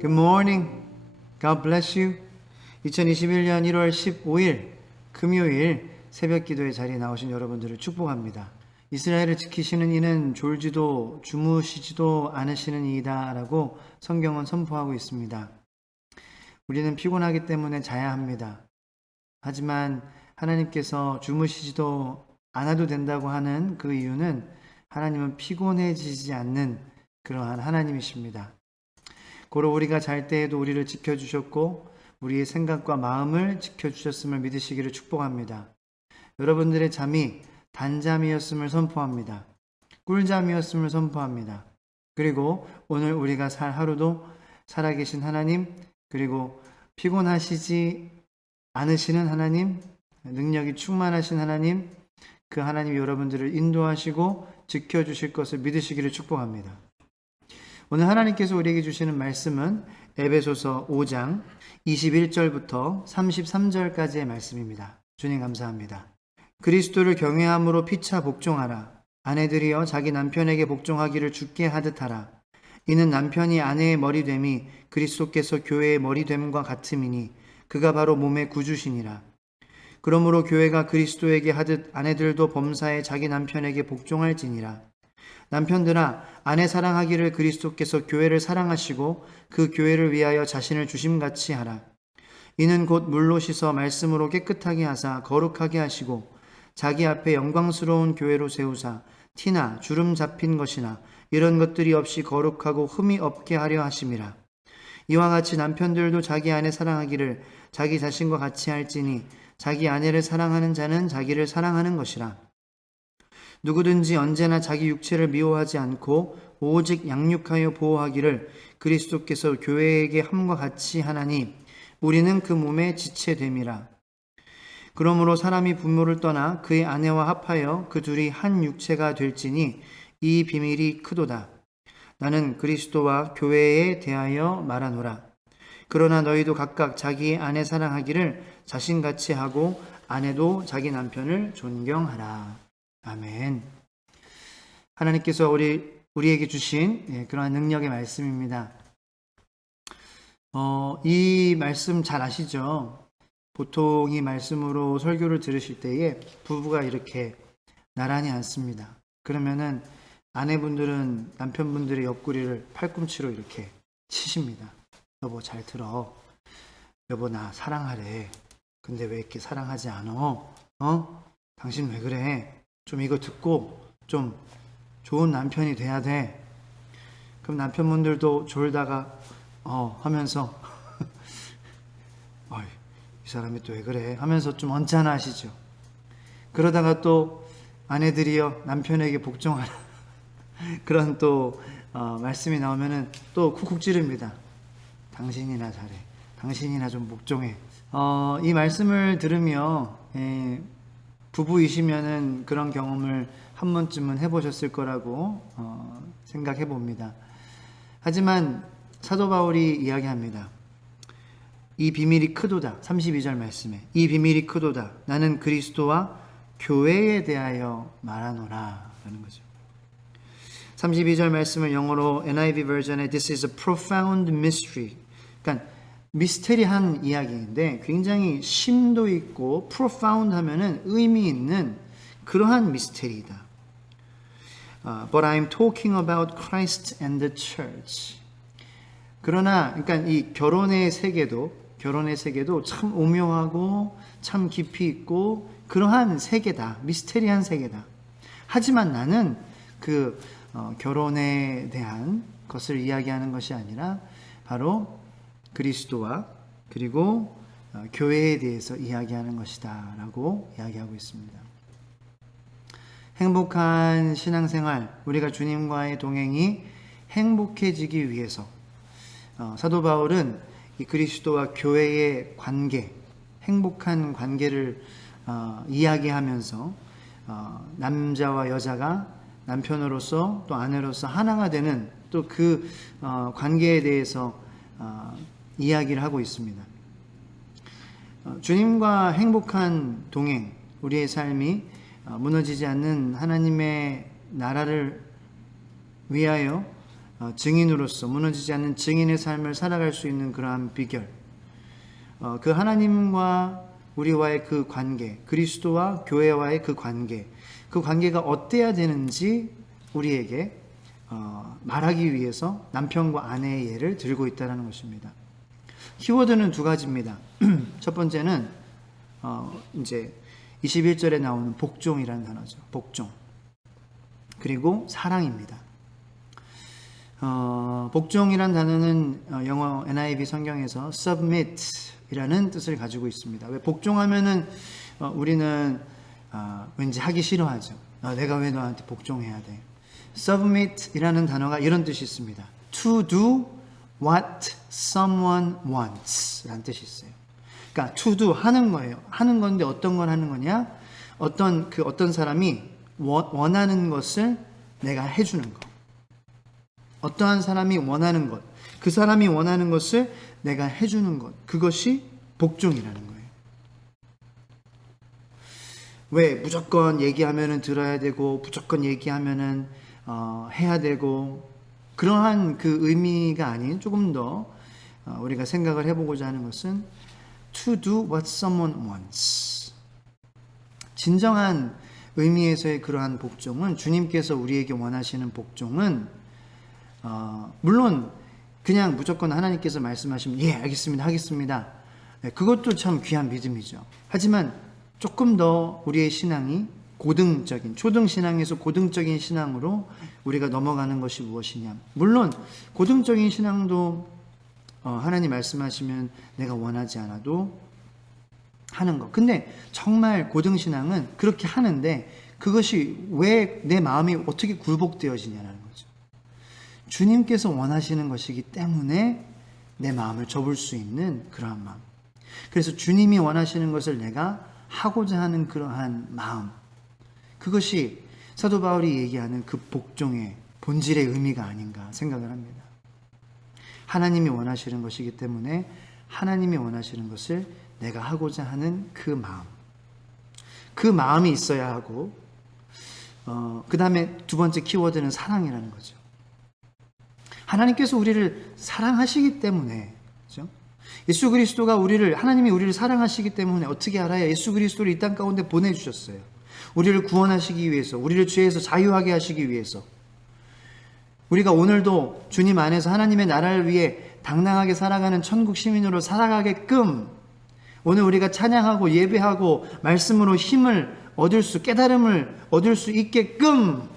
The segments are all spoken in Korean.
Good morning. God bless you. 2021년 1월 15일 금요일 새벽 기도의 자리에 나오신 여러분들을 축복합니다. 이스라엘을 지키시는 이는 졸지도 주무시지도 않으시는 이이다 라고 성경은 선포하고 있습니다. 우리는 피곤하기 때문에 자야 합니다. 하지만 하나님께서 주무시지도 않아도 된다고 하는 그 이유는 하나님은 피곤해지지 않는 그러한 하나님이십니다. 고로 우리가 잘 때에도 우리를 지켜주셨고 우리의 생각과 마음을 지켜주셨음을 믿으시기를 축복합니다. 여러분들의 잠이 단잠이었음을 선포합니다. 꿀잠이었음을 선포합니다. 그리고 오늘 우리가 살 하루도 살아계신 하나님, 그리고 피곤하시지 않으시는 하나님, 능력이 충만하신 하나님, 그 하나님이 여러분들을 인도하시고 지켜주실 것을 믿으시기를 축복합니다. 오늘 하나님께서 우리에게 주시는 말씀은 에베소서 5장 21절부터 33절까지의 말씀입니다. 주님 감사합니다. 그리스도를 경외함으로 피차 복종하라. 아내들이여 자기 남편에게 복종하기를 주께 하듯 하라. 이는 남편이 아내의 머리됨이 그리스도께서 교회의 머리됨과 같음이니 그가 바로 몸의 구주시니라. 그러므로 교회가 그리스도에게 하듯 아내들도 범사에 자기 남편에게 복종할지니라. 남편들아, 아내 사랑하기를 그리스도께서 교회를 사랑하시고 그 교회를 위하여 자신을 주심같이 하라. 이는 곧 물로 씻어 말씀으로 깨끗하게 하사 거룩하게 하시고 자기 앞에 영광스러운 교회로 세우사 티나 주름 잡힌 것이나 이런 것들이 없이 거룩하고 흠이 없게 하려 하심이라. 이와 같이 남편들도 자기 아내 사랑하기를 자기 자신과 같이 할지니 자기 아내를 사랑하는 자는 자기를 사랑하는 것이라. 누구든지 언제나 자기 육체를 미워하지 않고 오직 양육하여 보호하기를 그리스도께서 교회에게 함과 같이 하나니 우리는 그 몸의 지체됨이라. 그러므로 사람이 부모를 떠나 그의 아내와 합하여 그 둘이 한 육체가 될지니 이 비밀이 크도다. 나는 그리스도와 교회에 대하여 말하노라. 그러나 너희도 각각 자기의 아내 사랑하기를 자신같이 하고 아내도 자기 남편을 존경하라. 아멘. 하나님께서 우리에게 주신 그러한 능력의 말씀입니다. 이 말씀 잘 아시죠? 보통 이 말씀으로 설교를 들으실 때에 부부가 이렇게 나란히 앉습니다. 그러면은 아내분들은 남편분들의 옆구리를 팔꿈치로 이렇게 치십니다. 여보 잘 들어. 여보 나 사랑하래. 근데 왜 이렇게 사랑하지 않어? 당신 왜 그래? 좀 이거 듣고 좀 좋은 남편이 돼야 돼. 그럼 남편분들도 졸다가 하면서 이 사람이 또 왜 그래? 하면서 좀 언짢아하시죠. 그러다가 또 아내들이여 남편에게 복종하라. 그런 또 말씀이 나오면은 또 쿡쿡 찌릅니다. 당신이나 잘해. 당신이나 좀 복종해. 이 말씀을 들으며 부부이시면은 그런 경험을 한 번쯤은 해보셨을 거라고 생각해 봅니다. 하지만 사도 바울이 이야기합니다. 이 비밀이 크도다. 32절 말씀에 이 비밀이 크도다. 나는 그리스도와 교회에 대하여 말하노라 라는 거죠. 32절 말씀을 영어로 NIV 버전에 This is a profound mystery. 그러니까 미스테리한 이야기인데 굉장히 심도 있고 profound 하면은 의미 있는 그러한 미스테리이다. But I'm talking about Christ and the church. 그러나 그러니까 이 결혼의 세계도 참 오묘하고 참 깊이 있고 그러한 세계다. 미스테리한 세계다. 하지만 나는 그 결혼에 대한 것을 이야기하는 것이 아니라 바로 그리스도와 그리고 교회에 대해서 이야기하는 것이다 라고 이야기하고 있습니다. 행복한 신앙생활, 우리가 주님과의 동행이 행복해지기 위해서 사도 바울은 이 그리스도와 교회의 관계, 행복한 관계를 이야기하면서 남자와 여자가 남편으로서 또 아내로서 하나가 되는 또 그 관계에 대해서 이야기를 하고 있습니다. 주님과 행복한 동행, 우리의 삶이 무너지지 않는 하나님의 나라를 위하여 증인으로서 무너지지 않는 증인의 삶을 살아갈 수 있는 그러한 비결, 그 하나님과 우리와의 그 관계, 그리스도와 교회와의 그 관계가 어때야 되는지 우리에게 말하기 위해서 남편과 아내의 예를 들고 있다는 것입니다. 키워드는 두 가지입니다. 첫 번째는 이제 21절에 나오는 복종이라는 단어죠. 복종. 그리고 사랑입니다. 복종이란 단어는 영어 NIV 성경에서 submit이라는 뜻을 가지고 있습니다. 왜 복종하면은 우리는 왠지 하기 싫어하죠. 내가 왜 너한테 복종해야 돼? submit이라는 단어가 이런 뜻이 있습니다. To do what someone wants 라는 뜻이 있어요. 그러니까 to do 하는 거예요. 하는 건데 어떤 걸 하는 거냐? 어떤 사람이 원하는 것을 내가 해주는 것. 어떠한 사람이 원하는 것, 그 사람이 원하는 것을 내가 해주는 것, 그것이 복종이라는 거예요. 왜 무조건 얘기하면은 들어야 되고 무조건 얘기하면은 해야 되고, 그러한 그 의미가 아닌 조금 더 우리가 생각을 해보고자 하는 것은 to do what someone wants. 진정한 의미에서의 그러한 복종은, 주님께서 우리에게 원하시는 복종은 물론 그냥 무조건 하나님께서 말씀하시면 예 알겠습니다 하겠습니다, 그것도 참 귀한 믿음이죠. 하지만 조금 더 우리의 신앙이 고등적인, 초등신앙에서 고등적인 신앙으로 우리가 넘어가는 것이 무엇이냐. 물론 고등적인 신앙도 하나님 말씀하시면 내가 원하지 않아도 하는 것. 근데 정말 고등신앙은 그렇게 하는데 그것이 왜 내 마음이 어떻게 굴복되어지냐는 거죠. 주님께서 원하시는 것이기 때문에 내 마음을 접을 수 있는 그러한 마음. 그래서 주님이 원하시는 것을 내가 하고자 하는 그러한 마음, 그것이 사도 바울이 얘기하는 그 복종의 본질의 의미가 아닌가 생각을 합니다. 하나님이 원하시는 것이기 때문에 하나님이 원하시는 것을 내가 하고자 하는 그 마음, 그 마음이 있어야 하고, 그 다음에 두 번째 키워드는 사랑이라는 거죠. 하나님께서 우리를 사랑하시기 때문에, 그렇죠? 예수 그리스도가 하나님이 우리를 사랑하시기 때문에 어떻게 알아야 예수 그리스도를 이 땅 가운데 보내주셨어요. 우리를 구원하시기 위해서, 우리를 죄에서 자유하게 하시기 위해서. 우리가 오늘도 주님 안에서 하나님의 나라를 위해 당당하게 살아가는 천국 시민으로 살아가게끔, 오늘 우리가 찬양하고 예배하고 말씀으로 힘을 깨달음을 얻을 수 있게끔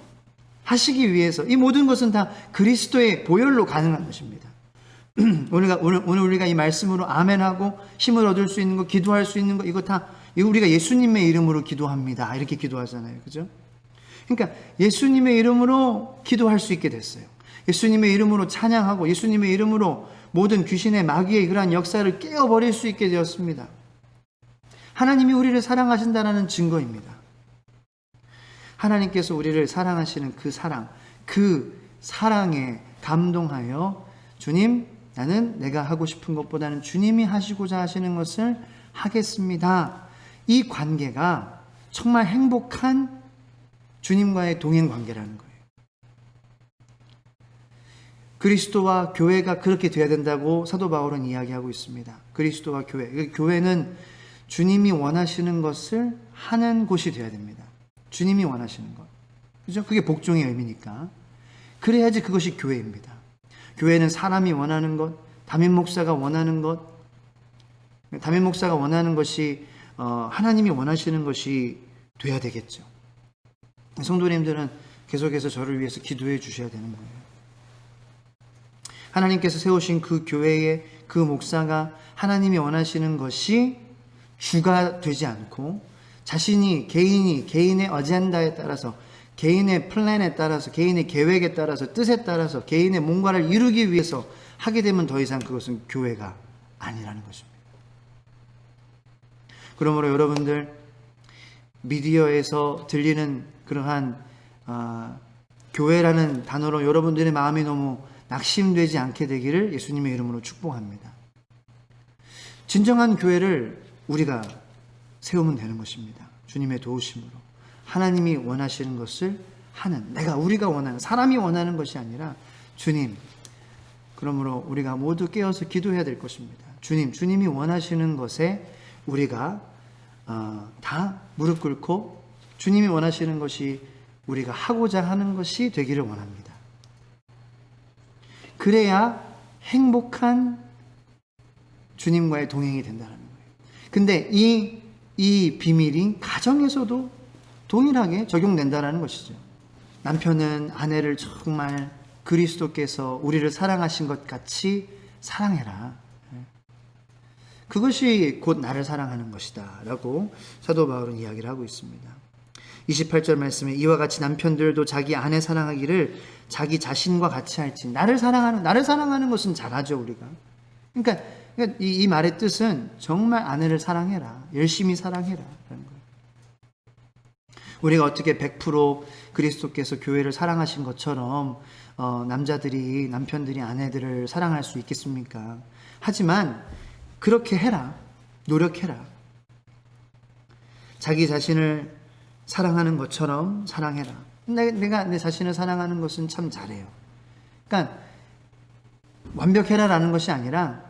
하시기 위해서, 이 모든 것은 다 그리스도의 보혈로 가능한 것입니다. 오늘 우리가 이 말씀으로 아멘하고 힘을 얻을 수 있는 것, 기도할 수 있는 것, 이거 우리가 예수님의 이름으로 기도합니다, 이렇게 기도하잖아요. 그죠? 그러니까 예수님의 이름으로 기도할 수 있게 됐어요. 예수님의 이름으로 찬양하고 예수님의 이름으로 모든 귀신의 마귀의 그러한 역사를 깨어버릴 수 있게 되었습니다. 하나님이 우리를 사랑하신다는 증거입니다. 하나님께서 우리를 사랑하시는 그 사랑에 감동하여 주님, 나는 내가 하고 싶은 것보다는 주님이 하시고자 하시는 것을 하겠습니다. 이 관계가 정말 행복한 주님과의 동행 관계라는 거예요. 그리스도와 교회가 그렇게 돼야 된다고 사도 바울은 이야기하고 있습니다. 그리스도와 교회. 교회는 주님이 원하시는 것을 하는 곳이 돼야 됩니다. 주님이 원하시는 것. 그죠? 그게 복종의 의미니까. 그래야지 그것이 교회입니다. 교회는 사람이 원하는 것, 담임 목사가 원하는 것, 담임 목사가 원하는 것이 하나님이 원하시는 것이 돼야 되겠죠. 성도님들은 계속해서 저를 위해서 기도해 주셔야 되는 거예요. 하나님께서 세우신 그 교회의 그 목사가 하나님이 원하시는 것이 주가 되지 않고 개인의 어젠다에 따라서, 개인의 플랜에 따라서, 개인의 계획에 따라서, 뜻에 따라서 개인의 뭔가를 이루기 위해서 하게 되면 더 이상 그것은 교회가 아니라는 것입니다. 그러므로 여러분들, 미디어에서 들리는 그러한 교회라는 단어로 여러분들의 마음이 너무 낙심되지 않게 되기를 예수님의 이름으로 축복합니다. 진정한 교회를 우리가 세우면 되는 것입니다. 주님의 도우심으로 하나님이 원하시는 것을 하는, 우리가 원하는, 사람이 원하는 것이 아니라 주님, 그러므로 우리가 모두 깨어서 기도해야 될 것입니다. 주님이 원하시는 것에 우리가 다 무릎 꿇고 주님이 원하시는 것이 우리가 하고자 하는 것이 되기를 원합니다. 그래야 행복한 주님과의 동행이 된다는 거예요. 근데 이 비밀이 가정에서도 동일하게 적용된다는 것이죠. 남편은 아내를 정말 그리스도께서 우리를 사랑하신 것 같이 사랑해라. 그것이 곧 나를 사랑하는 것이다 라고 사도 바울은 이야기를 하고 있습니다. 28절 말씀에 이와 같이 남편들도 자기 아내 사랑하기를 자기 자신과 같이 할지. 나를 사랑하는 것은 잘하죠, 우리가. 그러니까 이 말의 뜻은 정말 아내를 사랑해라, 열심히 사랑해라 라는 거예요. 우리가 어떻게 100% 그리스도께서 교회를 사랑하신 것처럼 남편들이 아내들을 사랑할 수 있겠습니까? 하지만 그렇게 해라, 노력해라. 자기 자신을 사랑하는 것처럼 사랑해라. 내가 내 자신을 사랑하는 것은 참 잘해요. 그러니까 완벽해라라는 것이 아니라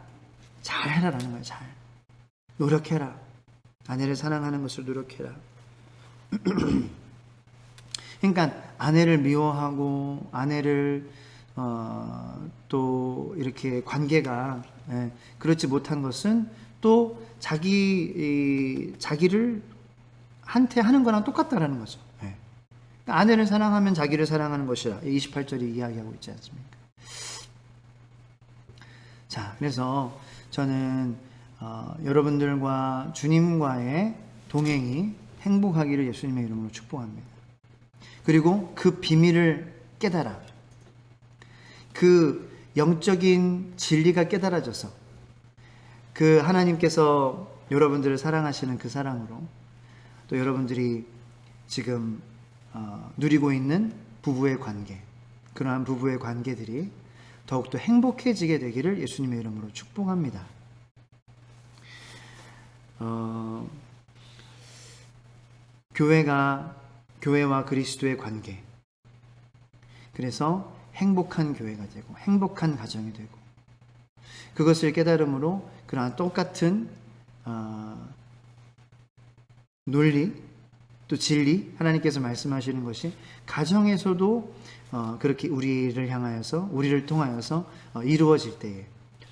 잘해라라는 거예요. 잘 노력해라. 아내를 사랑하는 것을 노력해라. 그러니까 아내를 미워하고 아내를 또 이렇게 관계가 그렇지 못한 것은 또 자기를 한테 하는 거랑 똑같다라는 거죠. 그러니까 아내를 사랑하면 자기를 사랑하는 것이라 28절이 이야기하고 있지 않습니까? 자, 그래서 저는 여러분들과 주님과의 동행이 행복하기를 예수님의 이름으로 축복합니다. 그리고 그 비밀을 깨달아 그 영적인 진리가 깨달아져서 그 하나님께서 여러분들을 사랑하시는 그 사랑으로 또 여러분들이 지금 누리고 있는 부부의 관계, 그러한 부부의 관계들이 더욱더 행복해지게 되기를 예수님의 이름으로 축복합니다. 교회와 그리스도의 관계, 그래서 행복한 교회가 되고 행복한 가정이 되고 그것을 깨달음으로 그러한 똑같은 논리 또 진리 하나님께서 말씀하시는 것이 가정에서도 그렇게 우리를 통하여서 이루어질 때에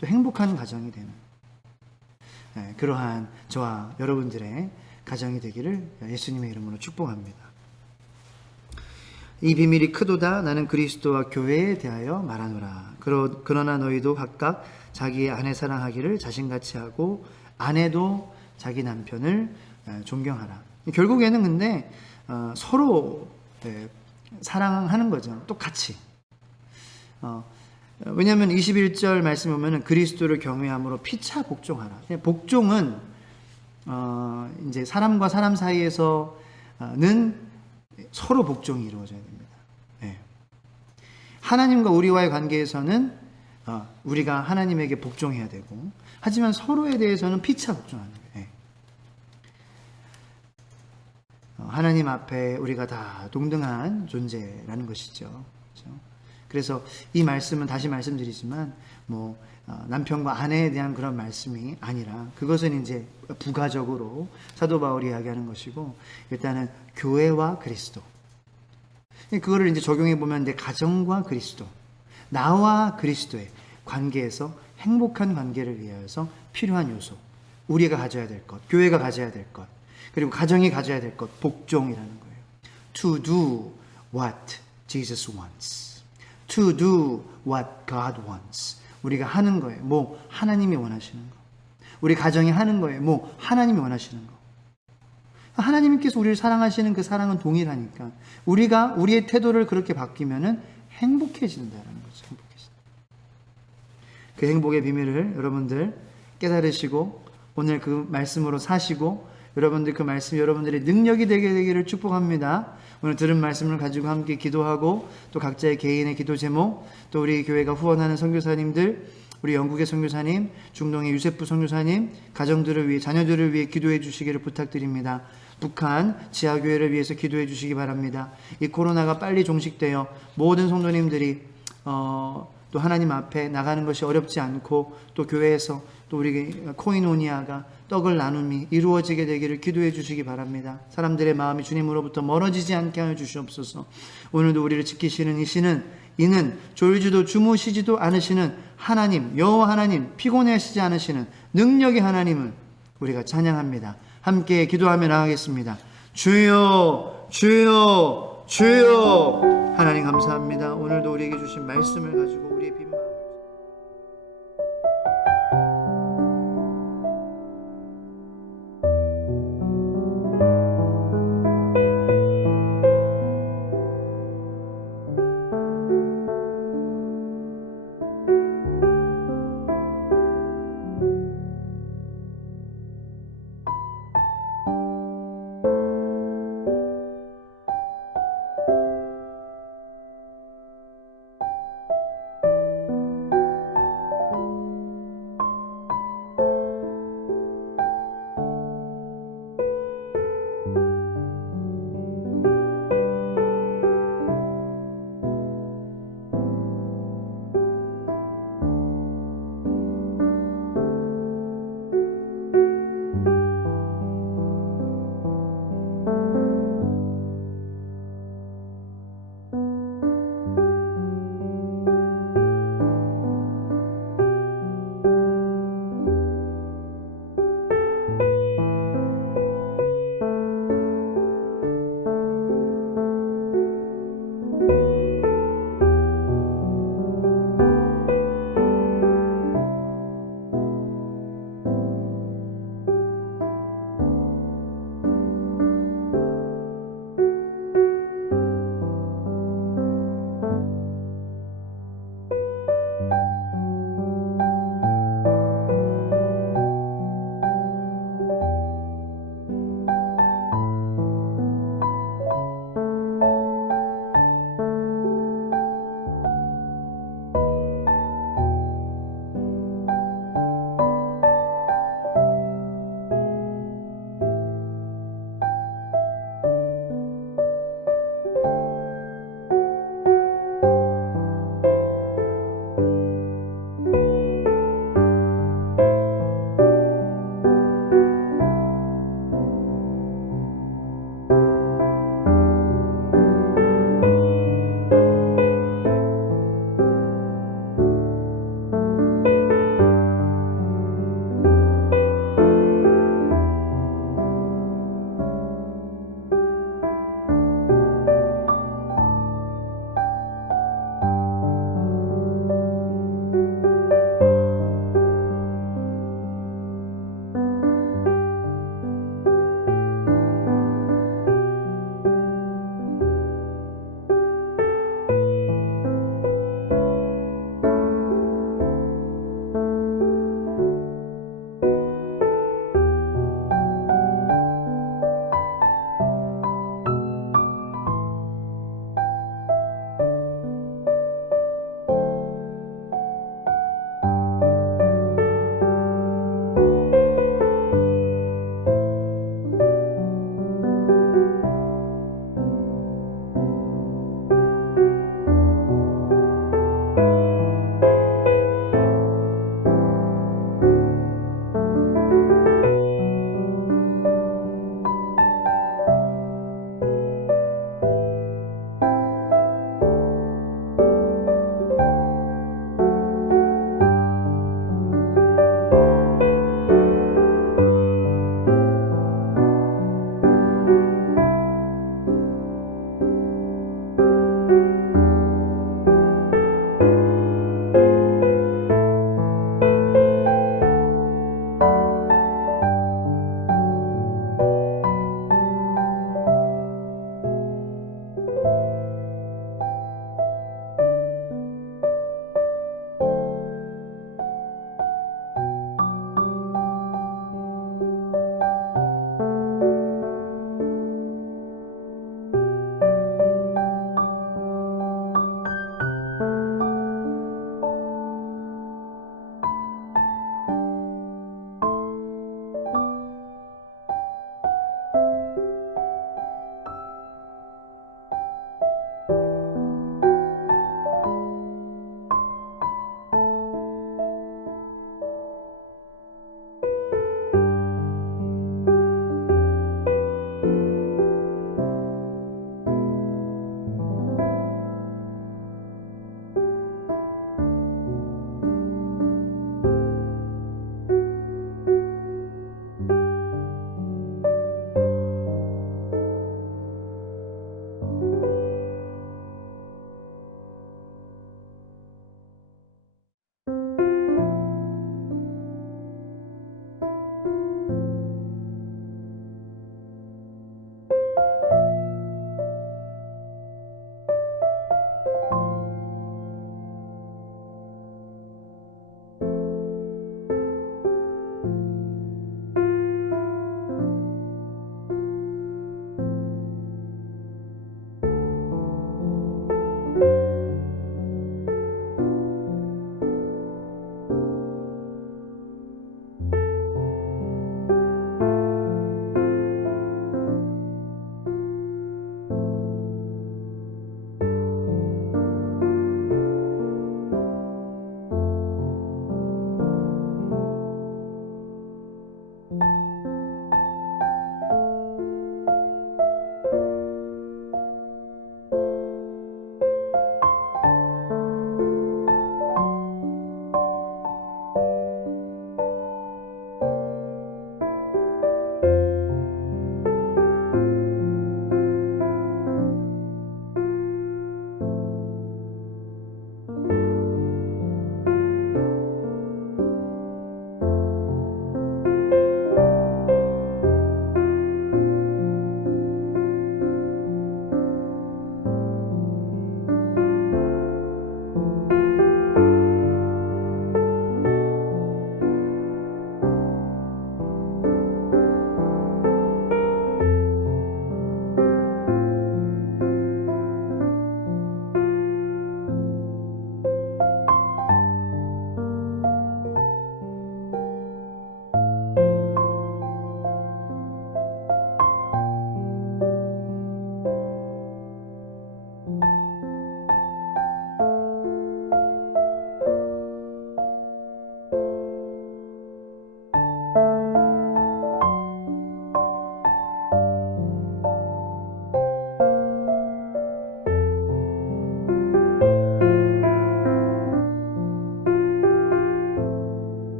또 행복한 가정이 되는 그러한 저와 여러분들의 가정이 되기를 예수님의 이름으로 축복합니다. 이 비밀이 크도다. 나는 그리스도와 교회에 대하여 말하노라. 그러나 너희도 각각 자기의 아내 사랑하기를 자신같이 하고 아내도 자기 남편을 존경하라. 결국에는 근데 서로 사랑하는 거죠. 똑같이. 왜냐하면 21절 말씀 보면은 그리스도를 경외함으로 피차 복종하라. 복종은 이제 사람과 사람 사이에서는 서로 복종이 이루어져야 됩니다. 하나님과 우리와의 관계에서는 우리가 하나님에게 복종해야 되고, 하지만 서로에 대해서는 피차 복종하는 거예요. 하나님 앞에 우리가 다 동등한 존재라는 것이죠. 그렇죠? 그래서 이 말씀은 다시 말씀드리지만 남편과 아내에 대한 그런 말씀이 아니라 그것은 이제 부가적으로 사도 바울이 이야기하는 것이고, 일단은 교회와 그리스도, 그거를 이제 적용해 보면 내 가정과 그리스도, 나와 그리스도의 관계에서 행복한 관계를 위하여서 필요한 요소, 우리가 가져야 될 것, 교회가 가져야 될 것, 그리고 가정이 가져야 될 것, 복종이라는 거예요. To do what Jesus wants. To do what God wants. 우리가 하는 거예요. 하나님이 원하시는 거. 우리 가정이 하는 거예요. 하나님이 원하시는 거. 하나님께서 우리를 사랑하시는 그 사랑은 동일하니까 우리의 태도를 그렇게 바뀌면은 행복해진다는 거죠. 그 행복의 비밀을 여러분들 깨달으시고 오늘 그 말씀으로 사시고 여러분들 그 말씀이 여러분들의 능력이 되게 되기를 축복합니다. 오늘 들은 말씀을 가지고 함께 기도하고 또 각자의 개인의 기도 제목, 또 우리 교회가 후원하는 선교사님들, 우리 영국의 선교사님, 중동의 유세프 선교사님, 가정들을 위해, 자녀들을 위해 기도해 주시기를 부탁드립니다. 북한 지하교회를 위해서 기도해 주시기 바랍니다. 이 코로나가 빨리 종식되어 모든 성도님들이 또 하나님 앞에 나가는 것이 어렵지 않고 또 교회에서 또 우리 코이노니아가 떡을 나눔이 이루어지게 되기를 기도해 주시기 바랍니다. 사람들의 마음이 주님으로부터 멀어지지 않게 하여 주시옵소서. 오늘도 우리를 지키시는 이는 졸지도 주무시지도 않으시는 하나님, 여호와 하나님, 피곤해하시지 않으시는 능력의 하나님을 우리가 찬양합니다. 함께 기도하며 나가겠습니다. 주여, 주여, 주여. 하나님 감사합니다. 오늘도 우리에게 주신 말씀을 가지고 우리의